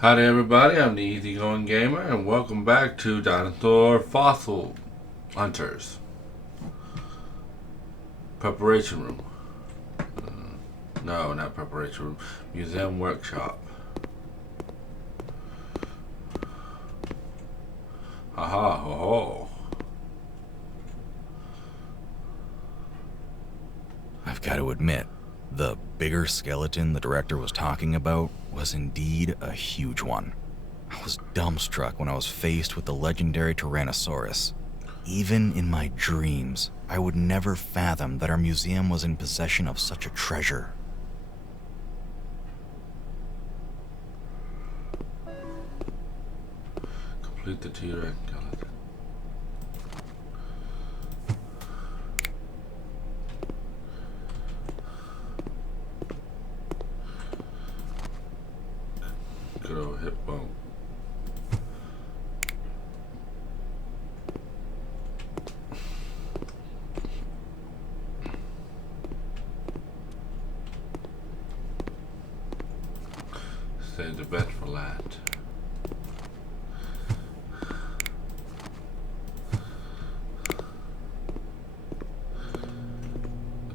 Howdy everybody, I'm the Easygoing Gamer and welcome back to Dinosaur Fossil Hunters. Preparation room. No, not preparation room. Museum workshop. Haha, ho ho. I've got to admit, the bigger skeleton the director was talking about was indeed a huge one. I was dumbstruck when I was faced with the legendary Tyrannosaurus. Even in my dreams, I would never fathom that our museum was in possession of such a treasure. Complete the T-Rex skeleton. Good old hip bone. Save the best for last.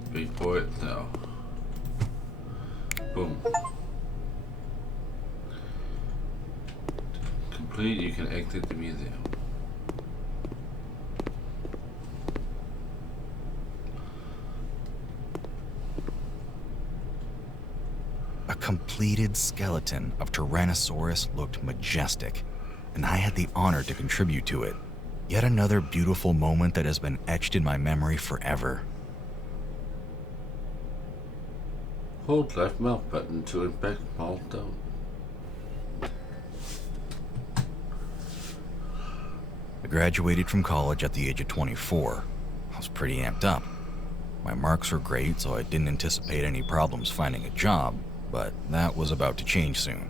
Speak for itself. Boom. Complete, you can exit the museum. A completed skeleton of Tyrannosaurus looked majestic, and I had the honor to contribute to it. Yet another beautiful moment that has been etched in my memory forever. Hold left mouse button to inspect small stone. I graduated from college at the age of 24. I was pretty amped up. My marks were great, so I didn't anticipate any problems finding a job, but that was about to change soon.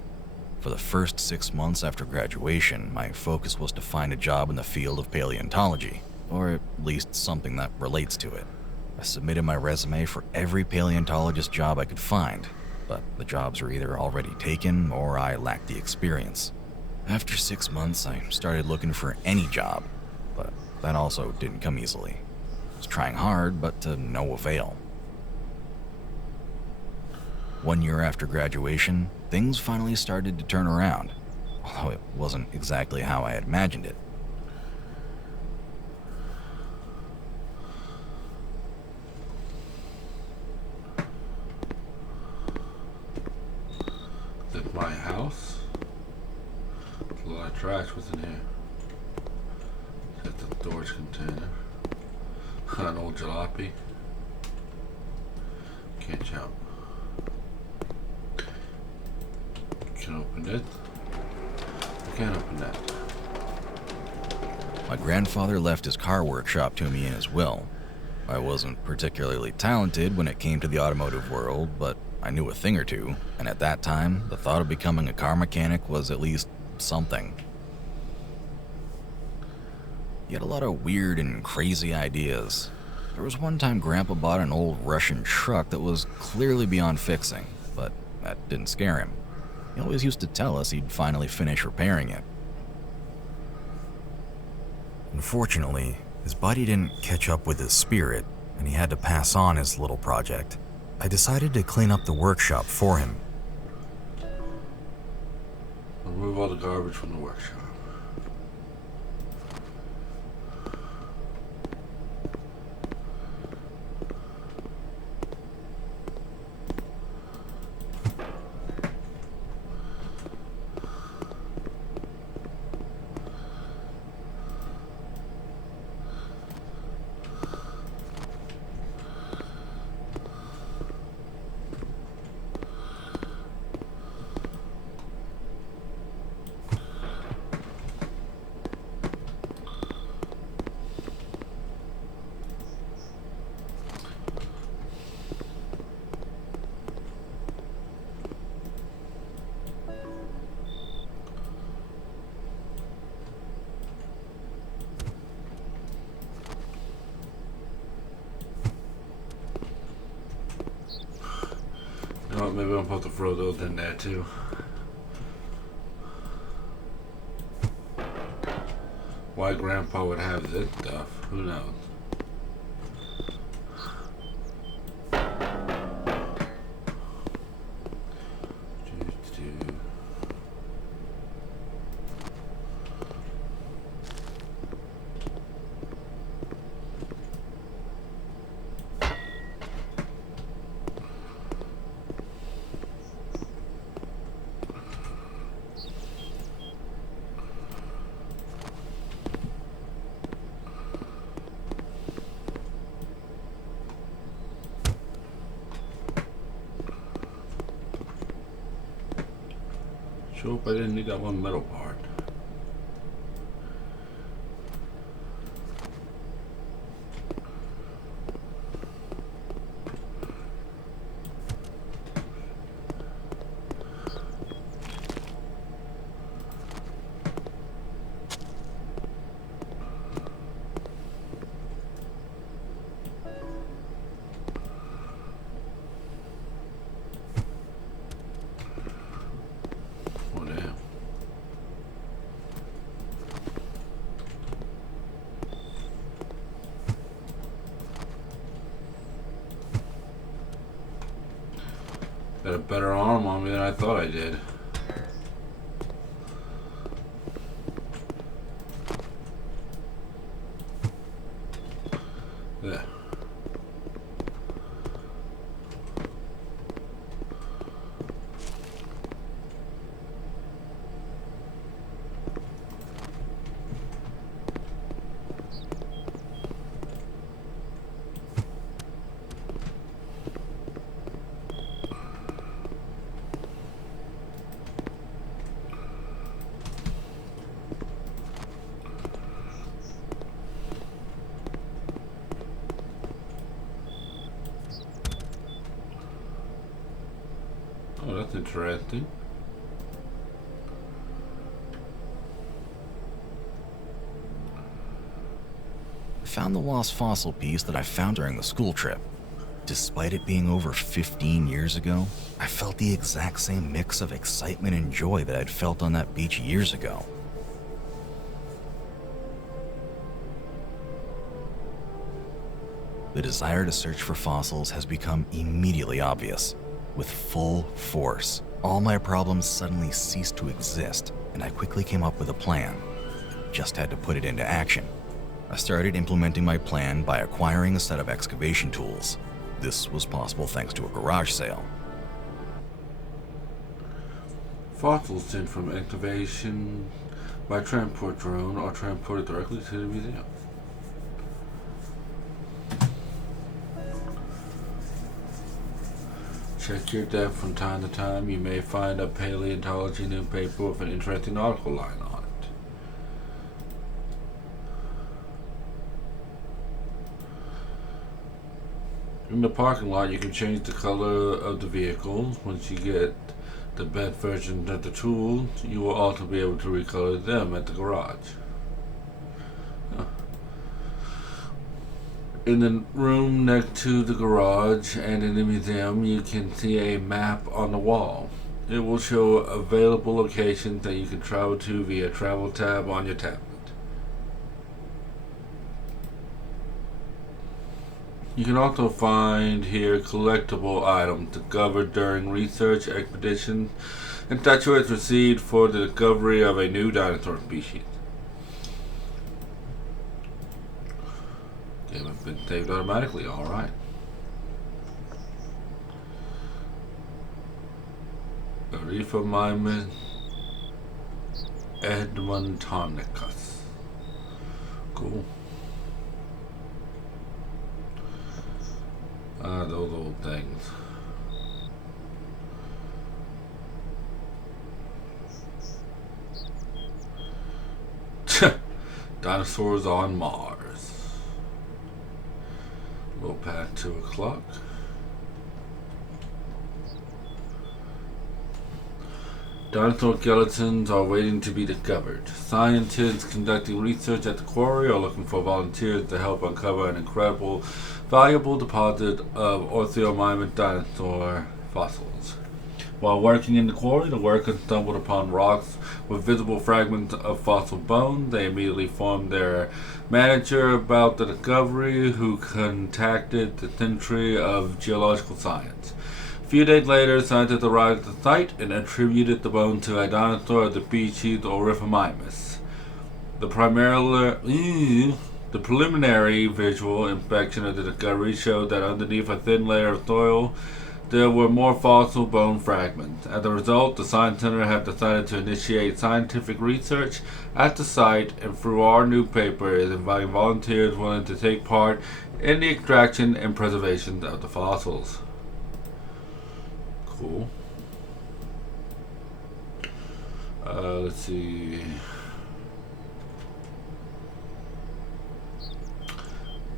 For the first 6 months after graduation, my focus was to find a job in the field of paleontology, or at least something that relates to it. I submitted my resume for every paleontologist job I could find, but the jobs were either already taken or I lacked the experience. After 6 months, I started looking for any job, but that also didn't come easily. I was trying hard, but to no avail. 1 year after graduation, things finally started to turn around, although it wasn't exactly how I had imagined it. Is this my house? There's a lot of trash within here. That's a storage container. An old jalopy. Can't jump. Can open it. I can't open that. My grandfather left his car workshop to me in his will. I wasn't particularly talented when it came to the automotive world, but I knew a thing or two, and at that time, the thought of becoming a car mechanic was at least something. He had a lot of weird and crazy ideas. There was one time Grandpa bought an old Russian truck that was clearly beyond fixing, but that didn't scare him. He always used to tell us he'd finally finish repairing it. Unfortunately, his body didn't catch up with his spirit, and he had to pass on his little project. I decided to clean up the workshop for him. Remove all the garbage from the workshop. You know what, maybe I'm supposed to throw those in there too. Why Grandpa would have this stuff, who knows? Sure hope I didn't need that one metal part. Oh damn. Got a better arm on me than I thought I did. Yeah. Oh, that's interesting. I found the lost fossil piece that I found during the school trip. Despite it being over 15 years ago, I felt the exact same mix of excitement and joy that I'd felt on that beach years ago. The desire to search for fossils has become immediately obvious. With full force, all my problems suddenly ceased to exist, and I quickly came up with a plan. Just had to put it into action. I started implementing my plan by acquiring a set of excavation tools. This was possible thanks to a garage sale. Fossils sent from excavation by transport drone or transported directly to the museum. Check your depth from time to time. You may find a paleontology newspaper with an interesting article line on it. In the parking lot, you can change the color of the vehicles. Once you get the best version of the tool, you will also be able to recolor them at the garage. In the room next to the garage and in the museum, you can see a map on the wall. It will show available locations that you can travel to via Travel tab on your tablet. You can also find here collectible items discovered during research expeditions and statuettes received for the discovery of a new dinosaur species. Game has been saved automatically, alright. Arifa Myman Edmontonicus. Cool. Those old things. Dinosaurs on Mars. We'll pass 2 o'clock. Dinosaur skeletons are waiting to be discovered. Scientists conducting research at the quarry are looking for volunteers to help uncover an incredible, valuable deposit of orthomimid dinosaur fossils. While working in the quarry, the workers stumbled upon rocks with visible fragments of fossil bone. They immediately informed their manager about the discovery, who contacted the Century of Geological Science. A few days later, scientists arrived at the site and attributed the bone to a dinosaur of the species Orifamymus. The preliminary visual inspection of the discovery showed that underneath a thin layer of soil, there were more fossil bone fragments. As a result, the Science Center have decided to initiate scientific research at the site, and through our new paper is inviting volunteers willing to take part in the extraction and preservation of the fossils. Cool. Let's see.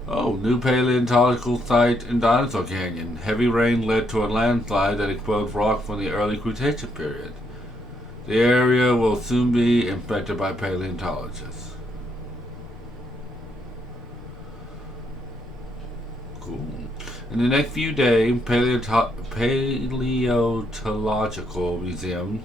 Oh, new paleontological site in Dinosaur Canyon. Heavy rain led to a landslide that exposed rock from the early Cretaceous period. The area will soon be inspected by paleontologists. Cool. In the next few days, Paleontological Museum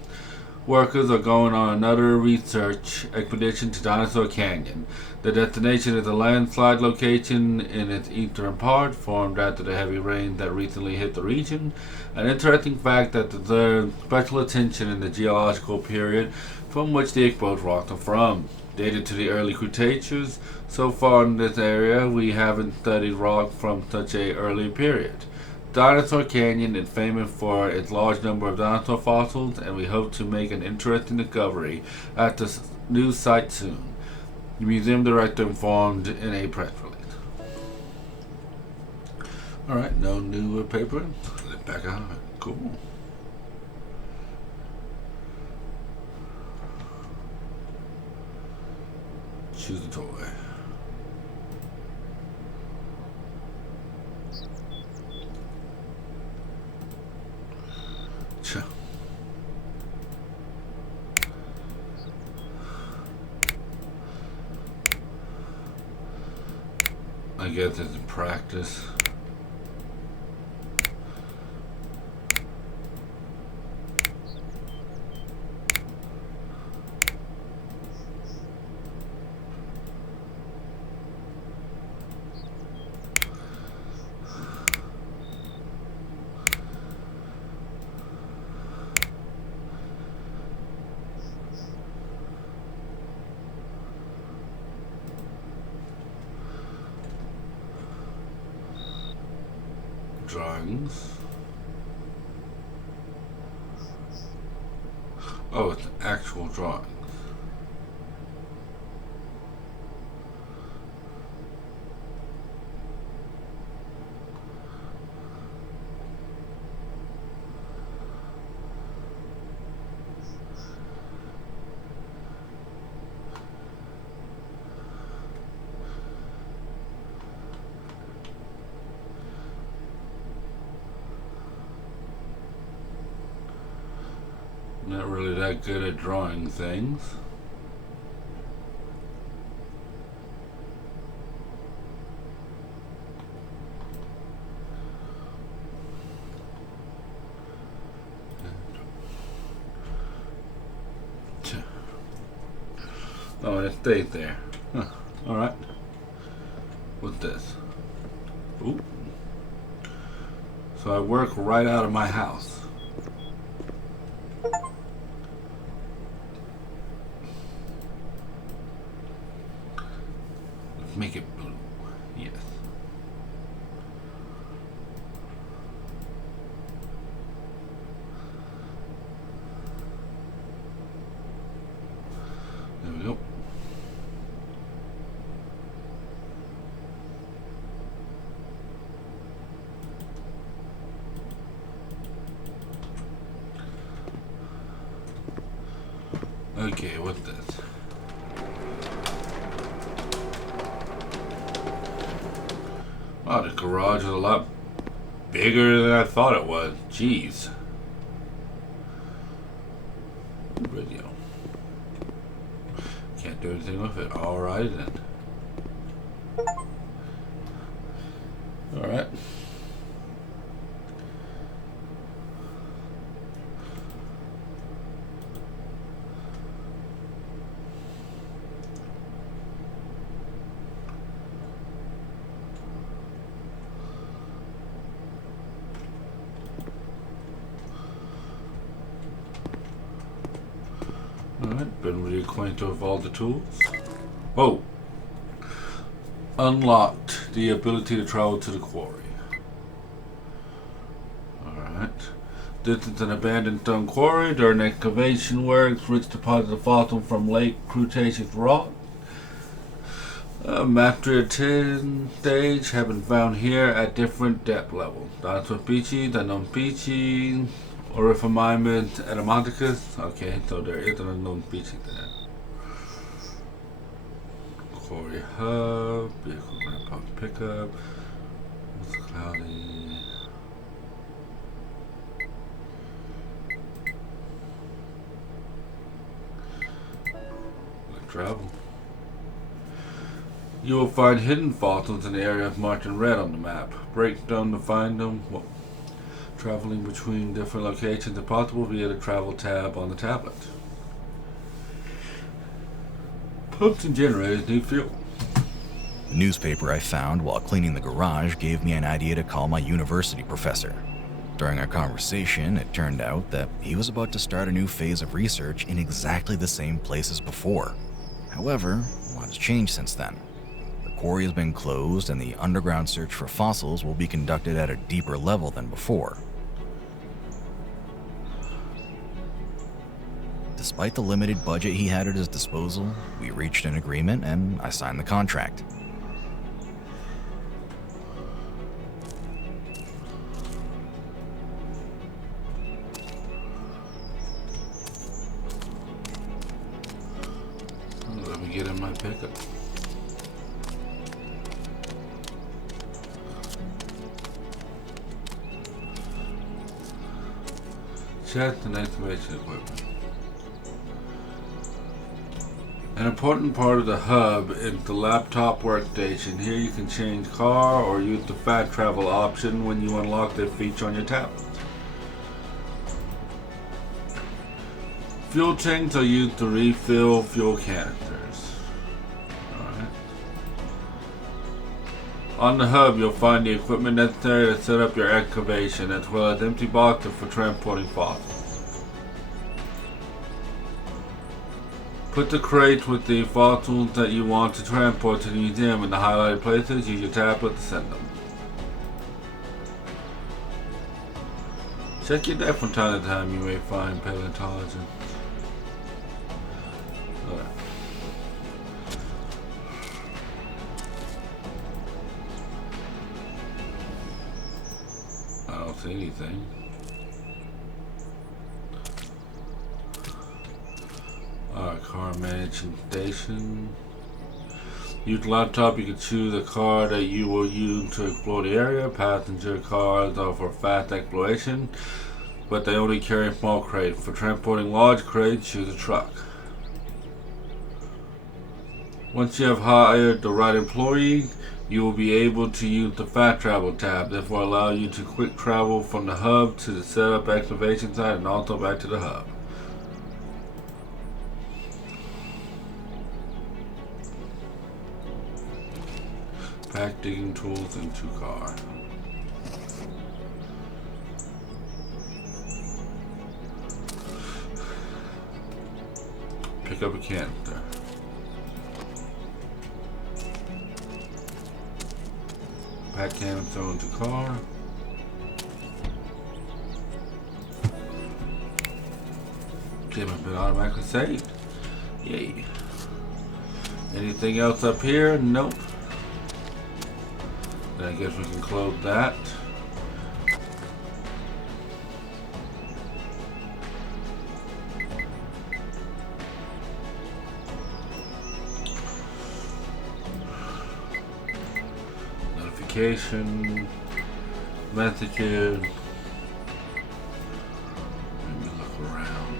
workers are going on another research expedition to Dinosaur Canyon. The destination is a landslide location in its eastern part, formed after the heavy rain that recently hit the region. An interesting fact that deserves special attention in the geological period from which the exposed rocks are from. Dated to the early Cretaceous, so far in this area we haven't studied rock from such a early period. Dinosaur Canyon is famous for its large number of dinosaur fossils, and we hope to make an interesting discovery at the new site soon. The museum director informed in a press release. Alright, no new paper. Flip back on. Cool. Choose a toy. I guess it's practice. Drawings. Oh, it's actual drawings. Not really that good at drawing things. Oh, and it stayed there. Huh. Alright. What's this? Ooh. So I work right out of my house. Let's make it blue. Yes. There we go. Okay, what's this? Wow, the garage is a lot bigger than I thought it was. Jeez. Radio. Can't do anything with it. Alright then. Alright. Alright, been reacquainted with all the tools. Oh! Unlocked the ability to travel to the quarry. Alright. This is an abandoned stone quarry. During excavation works, rich deposits of fossil from late Cretaceous rock. Mastery 10 stage have been found here at different depth levels. Dinosaur species, unknown species, Orifamimid etymodicus. Okay, so there is an unknown species there. Quarry hub, vehicle ramp pickup. It's cloudy. Let's travel. You will find hidden fossils in the areas marked in red on the map. Break them to find them. Well, traveling between different locations is possible via the travel tab on the tablet. Pumps and generators need fuel. The newspaper I found while cleaning the garage gave me an idea to call my university professor. During our conversation, it turned out that he was about to start a new phase of research in exactly the same place as before. However, a lot has changed since then. The quarry has been closed and the underground search for fossils will be conducted at a deeper level than before. Despite the limited budget he had at his disposal, we reached an agreement and I signed the contract. Let me get in my pickup. Chest and excavation equipment. An important part of the hub is the laptop workstation. Here you can change car or use the fast travel option when you unlock that feature on your tablet. Fuel tanks are used to refill fuel canisters. Alright. On the hub you'll find the equipment necessary to set up your excavation as well as empty boxes for transporting fossils. Put the crates with the fossils that you want to transport to the museum in the highlighted places. Use your tablet to send them. Check your deck from time to time. You may find paleontologists. I don't see anything. Car managing station. Use the laptop. You can choose a car that you will use to explore the area. Passenger cars are for fast exploration, but they only carry small crates. For transporting large crates, choose a truck. Once you have hired the right employee, you will be able to use the fast travel tab. This will allow you to quick travel from the hub to the setup excavation site and also back to the hub. Pack digging tools into car. Pick up a canister. Pack canister into car. Game has been automatically saved. Yay. Anything else up here? Nope. I guess we can close that. Notification, messages. Let me look around.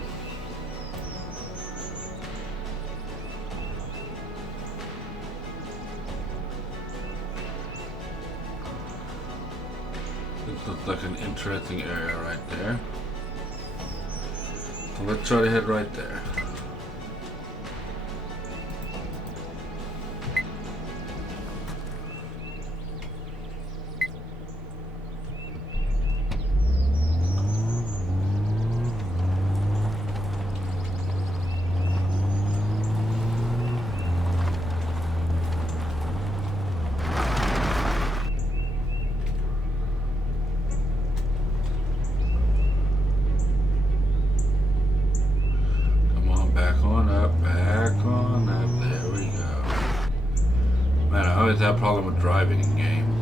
This looks like an interesting area right there. So let's try to head right there. always have a problem with driving in game.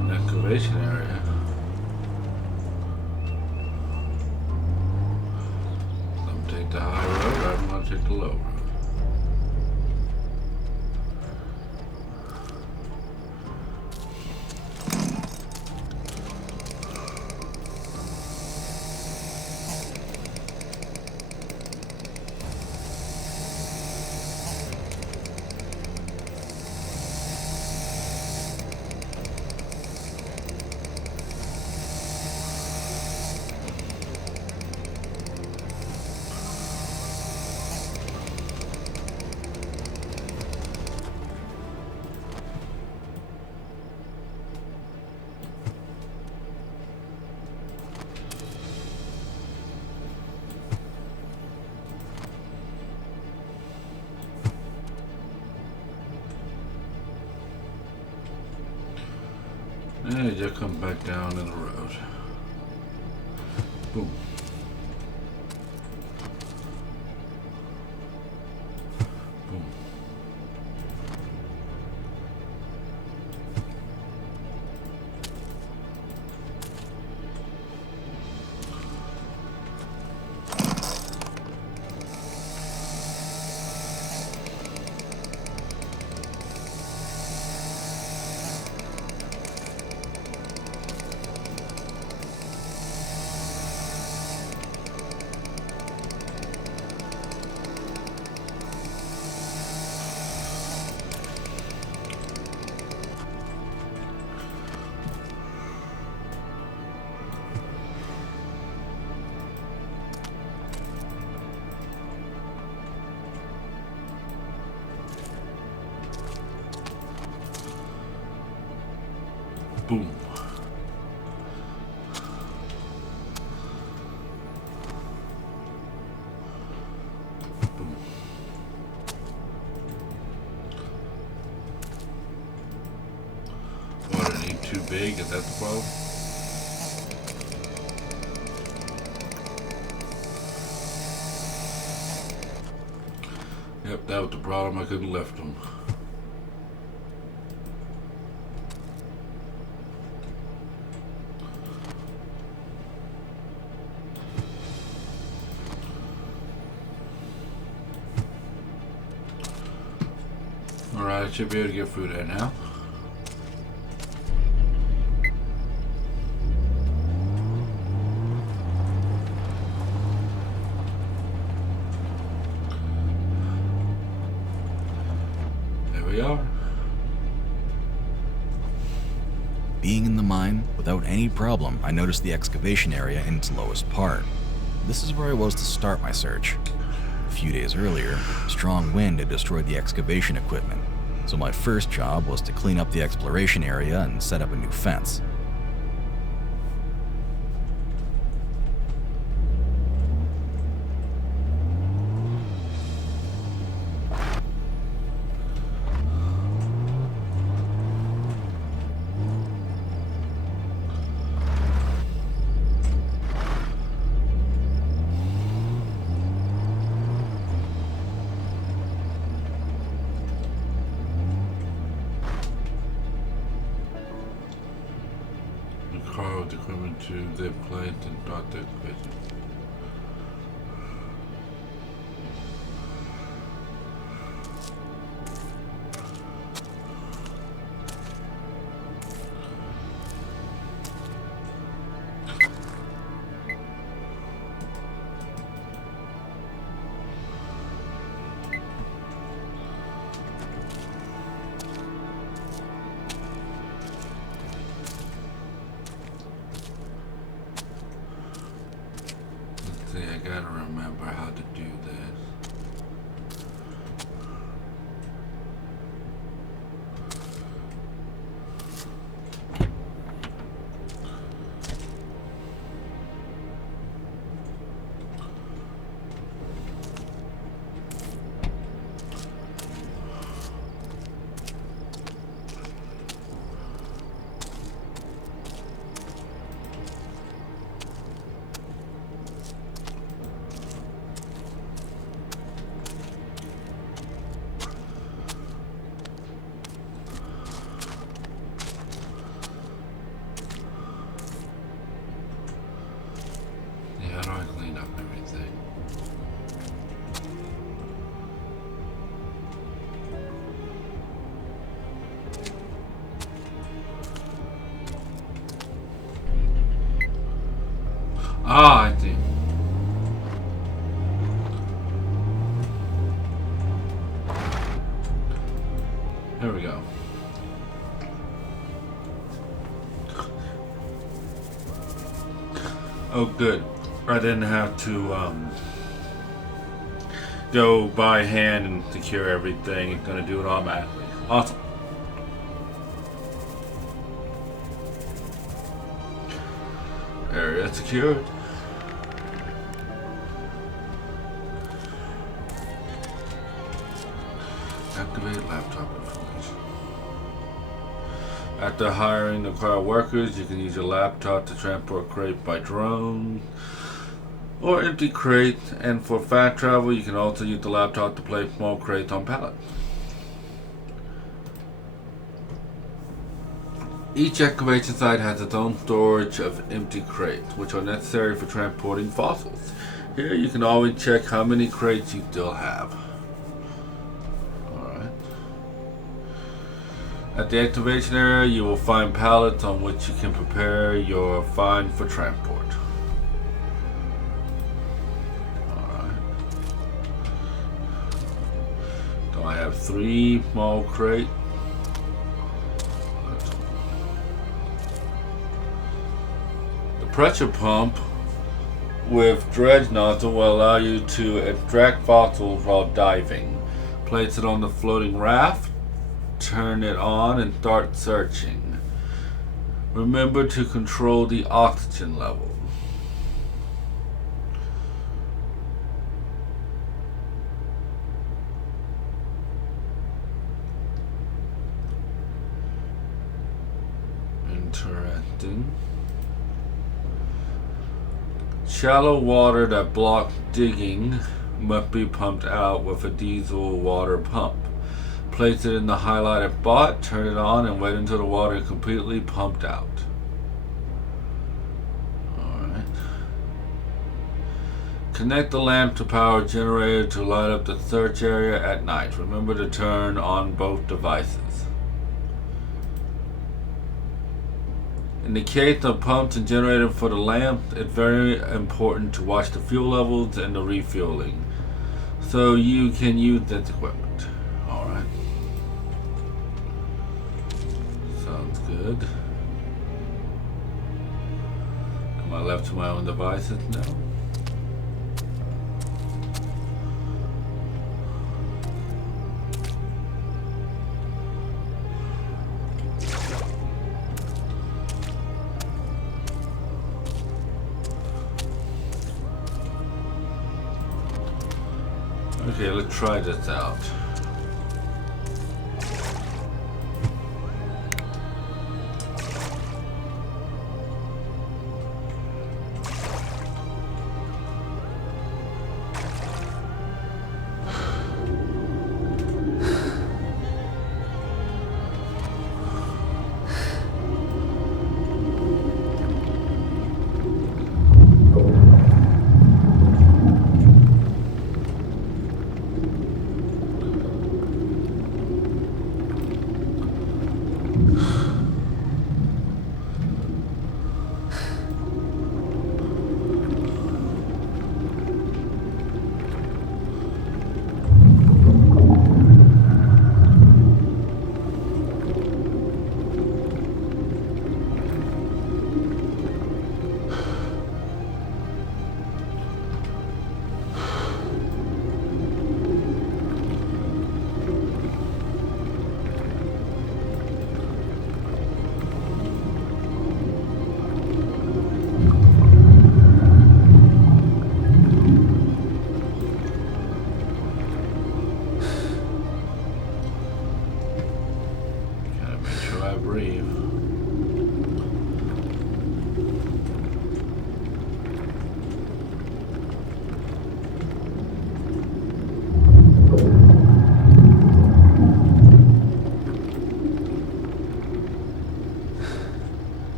An excavation area. Some take the high road, I'm gonna take the low road. And you just come back down to the road. Boom. Boom. Boom. Boom. Water ain't too big, is that the problem? Yep, that was the problem. I could have left them. Alright, I should be able to get food there now. There we are. Being in the mine, without any problem, I noticed the excavation area in its lowest part. This is where I was to start my search. A few days earlier, strong wind had destroyed the excavation equipment, so my first job was to clean up the exploration area and set up a new fence. Car with equipment to zip plate and dot the excavation. See, I gotta remember how to do this. Ah, I see. Here we go. Oh, good. I didn't have to go by hand and secure everything. It's gonna do it automatically. Awesome. Area secured. Activate laptop information. After hiring the car workers, you can use your laptop to transport crate by drone or empty crate, and for fast travel you can also use the laptop to place small crates on pallets. Each excavation site has its own storage of empty crates, which are necessary for transporting fossils. Here you can always check how many crates you still have. Alright. At the excavation area you will find pallets on which you can prepare your find for transport. Alright. So I have 3 small crates. Pressure pump with dredge nozzle will allow you to extract fossils while diving. Place it on the floating raft, turn it on, and start searching. Remember to control the oxygen level. Interesting. Shallow water that blocks digging must be pumped out with a diesel water pump. Place it in the highlighted spot, turn it on, and wait until the water is completely pumped out. Alright. Connect the lamp to power generator to light up the search area at night. Remember to turn on both devices. In the case of pumps and generator for the lamp, it's very important to watch the fuel levels and the refueling, so you can use this equipment. Alright. Sounds good. Am I left to my own devices now? Okay, let's try this out.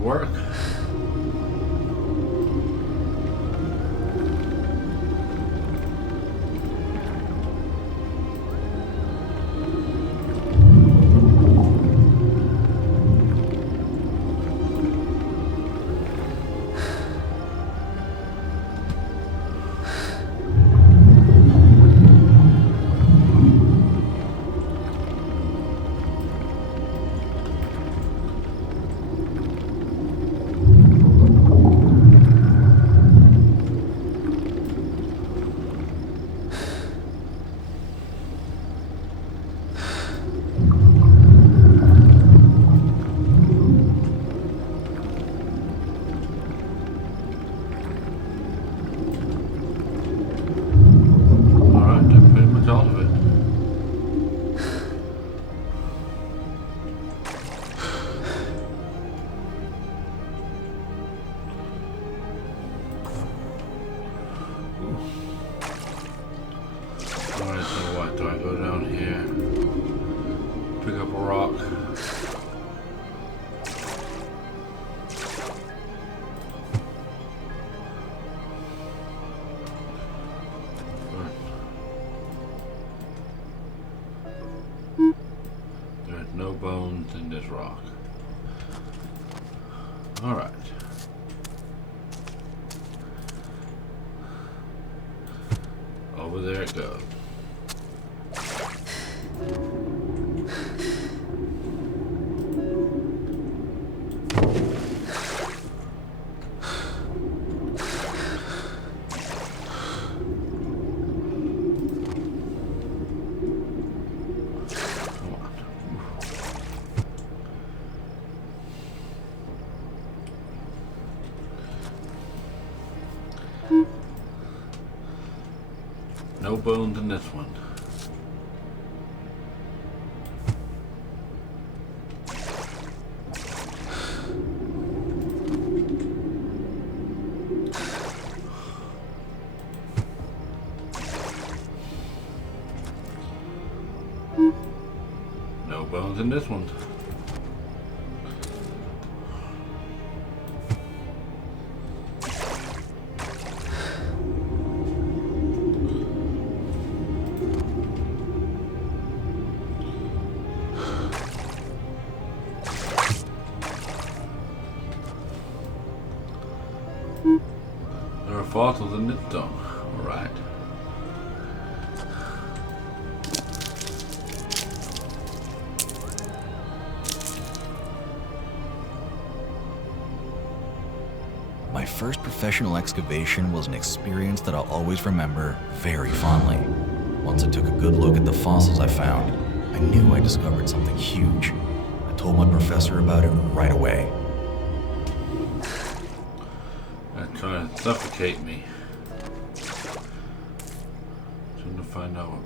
That'd work. All of it. Alright, so what? Do I go down here? Pick up a rock? There's no bones in this rock. Alright. Over there it goes. No bones in this one. No bones in this one. There are fossils in this though. Alright. My first professional excavation was an experience that I'll always remember very fondly. Once I took a good look at the fossils I found, I knew I discovered something huge. I told my professor about it right away. They're trying to suffocate me. Trying to find out what.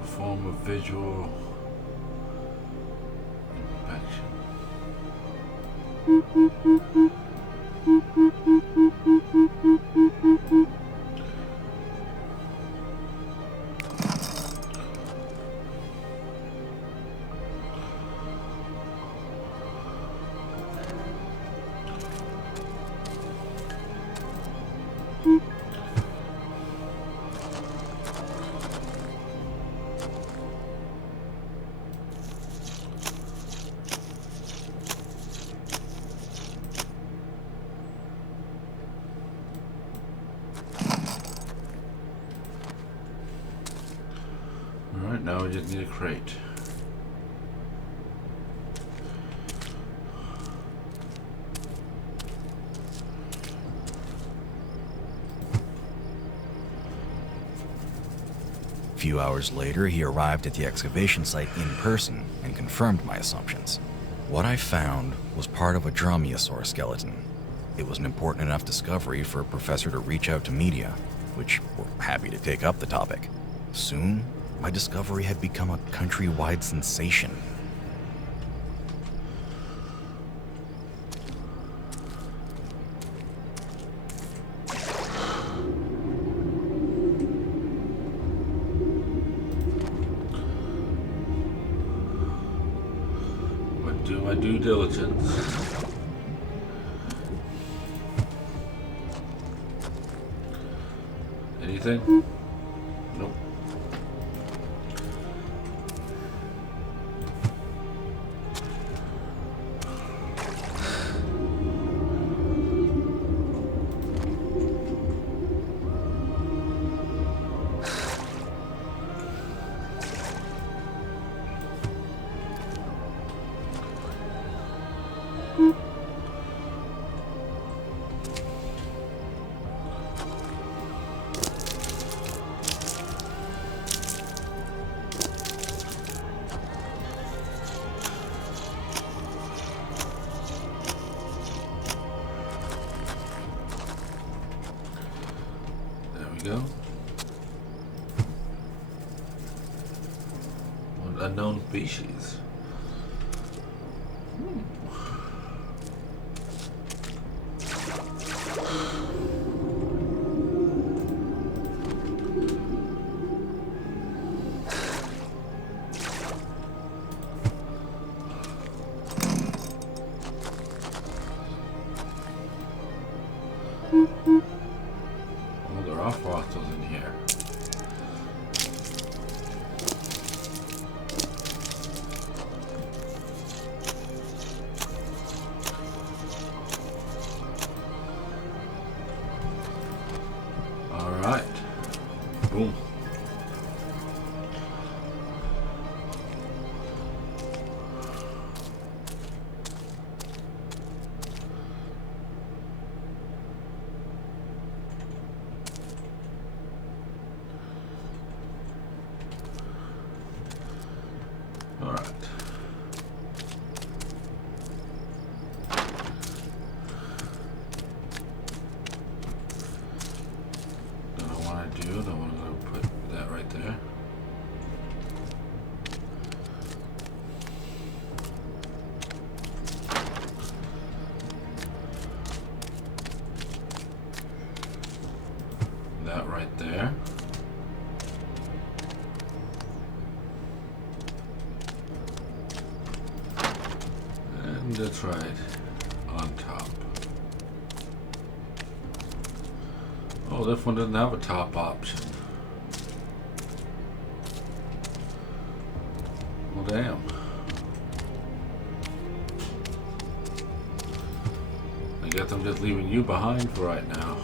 Perform a visual inspection. Alright, now we just need a crate. A few hours later, he arrived at the excavation site in person and confirmed my assumptions. What I found was part of a dromaeosaur skeleton. It was an important enough discovery for a professor to reach out to media, which were happy to take up the topic. Soon, my discovery had become a countrywide sensation. do my due diligence. Anything? Nope. Go. An unknown species. Oh, there are fossils in here. All right. Boom. All right. What I want to do, I want to go put that right there. That right there. And that's right on top. Oh, this one doesn't have a top option. Well, damn. I guess I'm just leaving you behind for right now.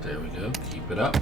There we go. Keep it up.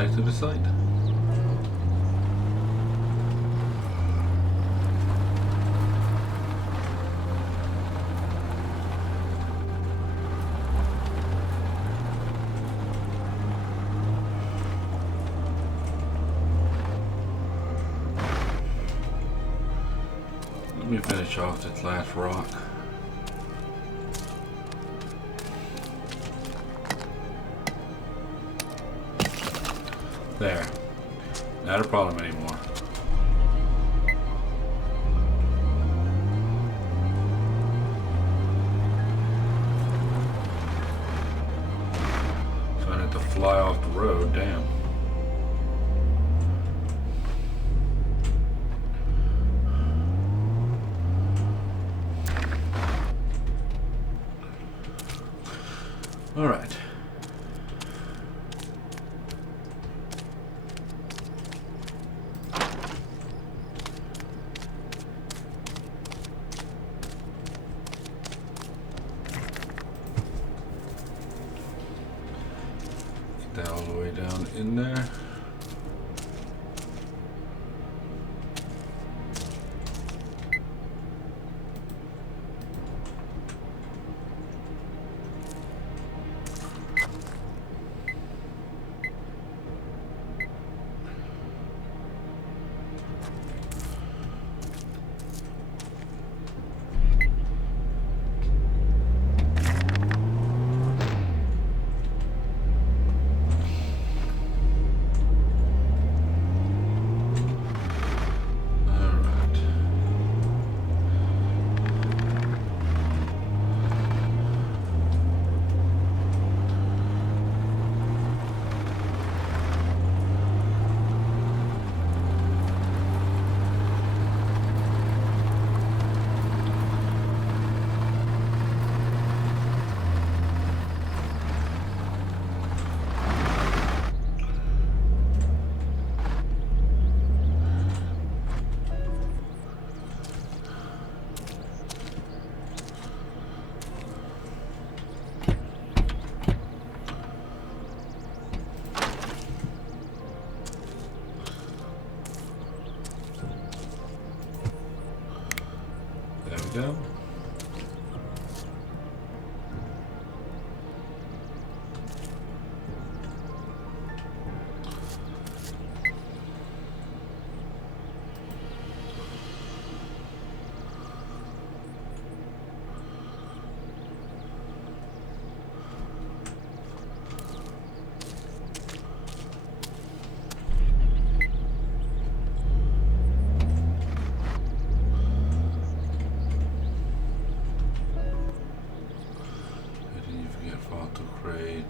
back to the site. Let me finish off this last rock. There. Not a problem anymore. Trying not to fly off the road, damn. All right. Get that all the way down in there. Go. Crate.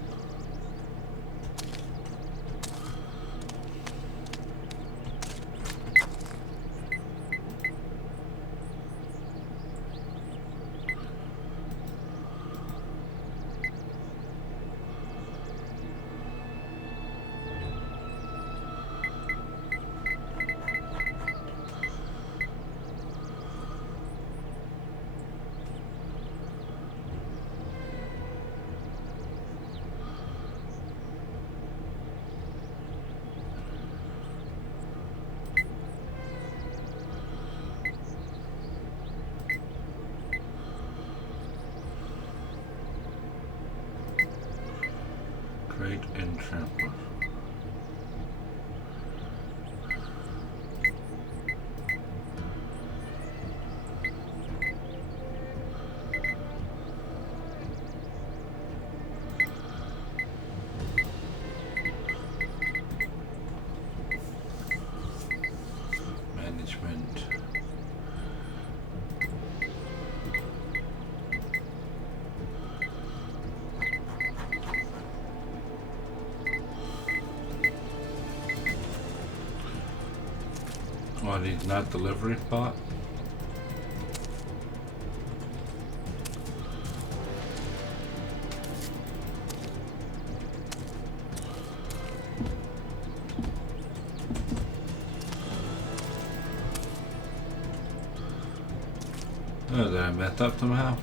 Crate and trampler. Management. Oh, he's not delivery bot? Oh, did I mess up somehow?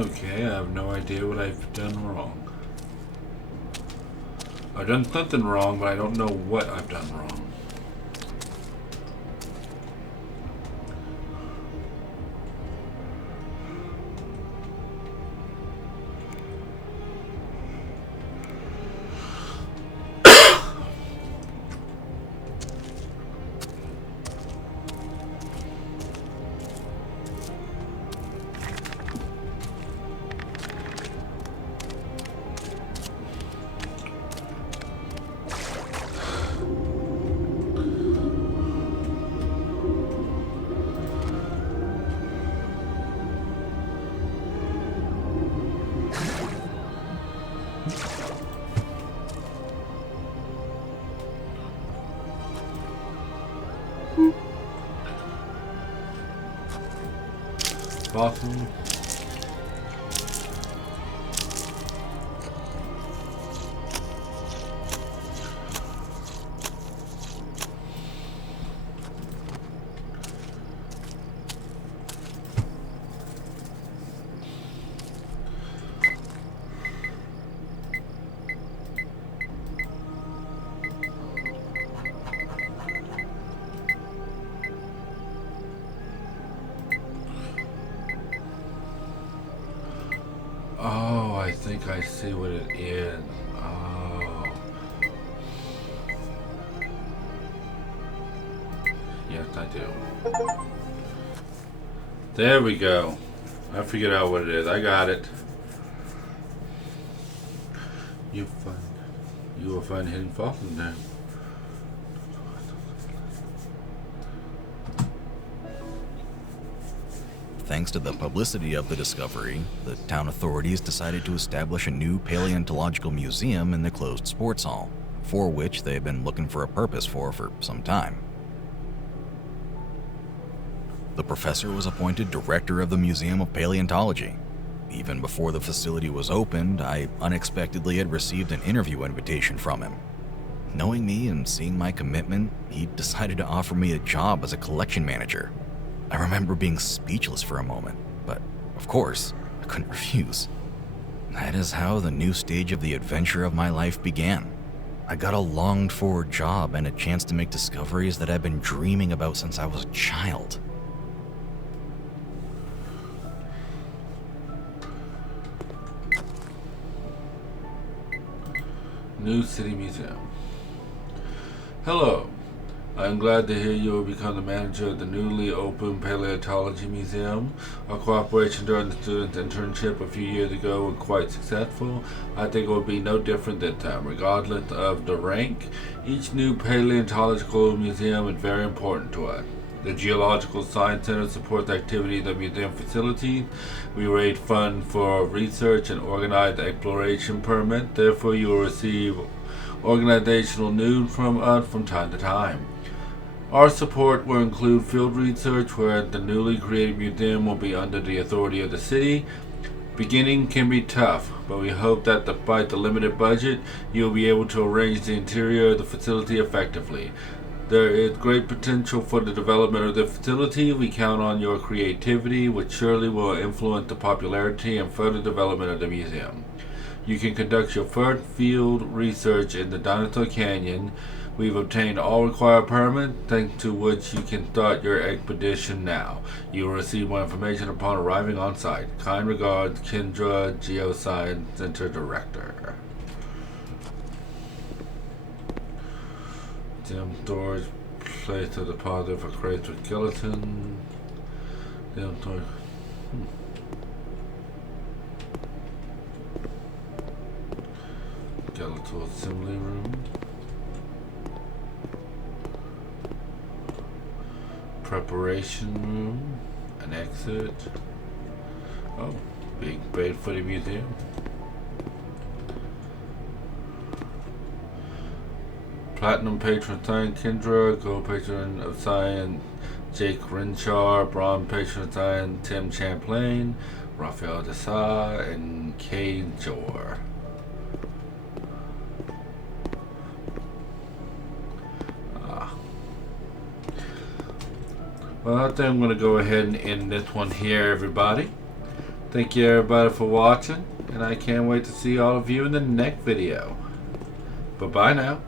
Okay, I have no idea what I've done wrong. I've done something wrong, but I don't know what I've done wrong. Bottom. Oh, I think I see what it is. Oh. Yes, I do. There we go. I figured out what it is. I got it. You will find hidden fossils there. Thanks to the publicity of the discovery, the town authorities decided to establish a new paleontological museum in the closed sports hall, for which they had been looking for a purpose for some time. The professor was appointed director of the Museum of Paleontology. Even before the facility was opened, I unexpectedly had received an interview invitation from him. Knowing me and seeing my commitment, he decided to offer me a job as a collection manager. I remember being speechless for a moment, but of course, I couldn't refuse. That is how the new stage of the adventure of my life began. I got a longed-for job and a chance to make discoveries that I've been dreaming about since I was a child. New City Museum. Hello. I am glad to hear you will become the manager of the newly opened Paleontology Museum. Our cooperation during the student's internship a few years ago was quite successful. I think it will be no different this time. Regardless of the rank, each new paleontological museum is very important to us. The Geological Science Center supports the activities of museum facilities. We raise funds for research and organize the exploration permit. Therefore, you will receive organizational news from us from time to time. Our support will include field research, where the newly created museum will be under the authority of the city. Beginning can be tough, but we hope that despite the limited budget, you will be able to arrange the interior of the facility effectively. There is great potential for the development of the facility. We count on your creativity, which surely will influence the popularity and further development of the museum. You can conduct your first field research in the Dinosaur Canyon. We've obtained all required permits, thanks to which you can start your expedition now. You will receive more information upon arriving on site. Kind regards, Kendra, Geoscience Center Director. Dim storage place to deposit for crates with skeleton. Dim storage. Skeletal assembly room. Preparation room. An exit. Oh, big bait for the museum. Platinum patron science Kendra, gold patron of science Jake Renshaw, bronze patron of science Tim Champlain, Raphael Dessau, and Kay Jor. Well, I think I'm going to go ahead and end this one here, everybody. Thank you everybody for watching, and I can't wait to see all of you in the next video. Bye bye now.